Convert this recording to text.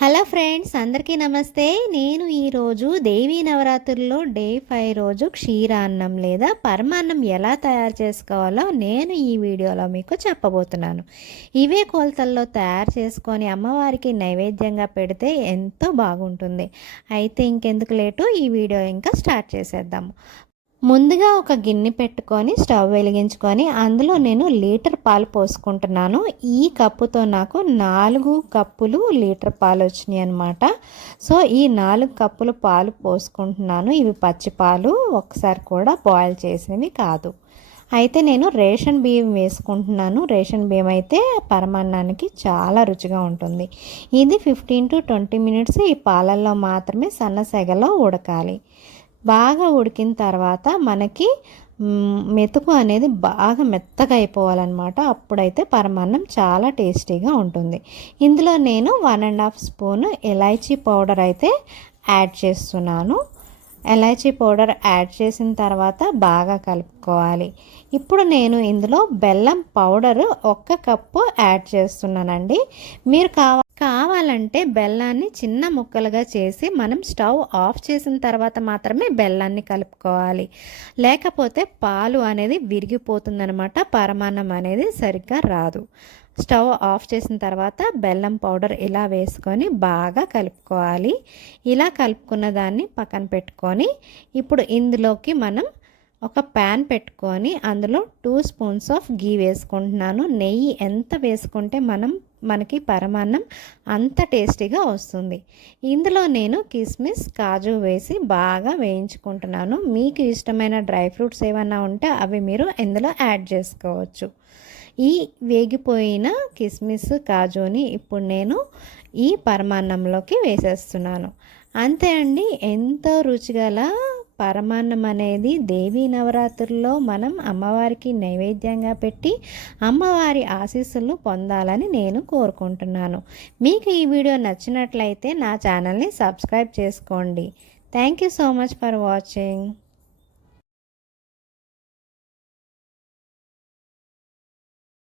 Hello friends అందరికీ నమస్తే. నేను ఈరోజు దేవీ నవరాత్రుల్లో డే ఫైవ్ రోజు క్షీరాన్నం లేదా పరమాన్నం ఎలా తయారు చేసుకోవాలో నేను ఈ వీడియోలో మీకు చెప్పబోతున్నాను. ఇవే కొలతల్లో తయారు చేసుకొని అమ్మవారికి నైవేద్యంగా పెడితే ఎంతో బాగుంటుంది. అయితే ఇంకెందుకు లేటు ఈ వీడియో ఇంకా స్టార్ట్ చేసేద్దాము. ముందుగా ఒక గిన్నె పెట్టుకొని స్టవ్ వెలిగించుకొని అందులో నేను లీటర్ పాలు పోసుకుంటున్నాను. ఈ కప్పుతో నాకు నాలుగు కప్పులు లీటర్ పాలు వచ్చినాయి అనమాట సో ఈ నాలుగు కప్పులు పాలు పోసుకుంటున్నాను. ఇవి పచ్చి పాలు ఒకసారి కూడా బాయిల్ చేసినవి కాదు. అయితే నేను రేషన్ బియ్యం వేసుకుంటున్నాను. రేషన్ బియ్యం అయితే పరమాన్నానికి చాలా రుచిగా ఉంటుంది. ఇది ఫిఫ్టీన్ టు ట్వంటీ మినిట్స్ ఈ పాలల్లో మాత్రమే సన్న సెగలో ఉడకాలి. బాగా ఉడికిన తర్వాత మనకి మెతుకు అనేది బాగా మెత్తగా అయిపోవాలన్నమాట. అప్పుడైతే పరమాన్నం చాలా టేస్టీగా ఉంటుంది. ఇందులో నేను one and half spoon elaichi powder అయితే యాడ్ చేస్తున్నాను. ఎలైచీ పౌడర్ యాడ్ చేసిన తర్వాత బాగా కలుపుకోవాలి. ఇప్పుడు నేను ఇందులో బెల్లం పౌడర్ ఒక్క కప్పు యాడ్ చేస్తున్నానండి. మీరు కావాలి కావాలంటే బెల్లాన్ని చిన్న ముక్కలుగా చేసి మనం స్టవ్ ఆఫ్ చేసిన తర్వాత మాత్రమే బెల్లాన్ని కలుపుకోవాలి. లేకపోతే పాలు అనేది విరిగిపోతుందనమాట పరమాన్నం అనేది సరిగ్గా రాదు. స్టవ్ ఆఫ్ చేసిన తర్వాత బెల్లం పౌడర్ ఇలా వేసుకొని బాగా కలుపుకోవాలి. ఇలా కలుపుకున్న దాన్ని పక్కన పెట్టుకొని ఇప్పుడు ఇందులోకి మనం ఒక ప్యాన్ పెట్టుకొని అందులో టూ స్పూన్స్ ఆఫ్ గీ వేసుకుంటున్నాను. నెయ్యి ఎంత వేసుకుంటే మనం మనకి పరమాన్నం అంత టేస్టీగా వస్తుంది. ఇందులో నేను కిస్మిస్ కాజు వేసి బాగా వేయించుకుంటున్నాను. మీకు ఇష్టమైన డ్రై ఫ్రూట్స్ ఏమైనా ఉంటే అవి మీరు ఇందులో యాడ్ చేసుకోవచ్చు. ఈ వేగిపోయిన కిస్మిస్ కాజుని ఇప్పుడు నేను ఈ పరమాన్నంలోకి వేసేస్తున్నాను. అంతే అండి. ఎంతో రుచిగల పరమాన్నం అనేది దేవీ నవరాత్రుల్లో మనం అమ్మవారికి నైవేద్యంగా పెట్టి అమ్మవారి ఆశీస్సులు పొందాలని నేను కోరుకుంటున్నాను. మీకు ఈ వీడియో నచ్చినట్లయితే నా ఛానల్ని సబ్స్క్రైబ్ చేసుకోండి. Thank you so much for watching.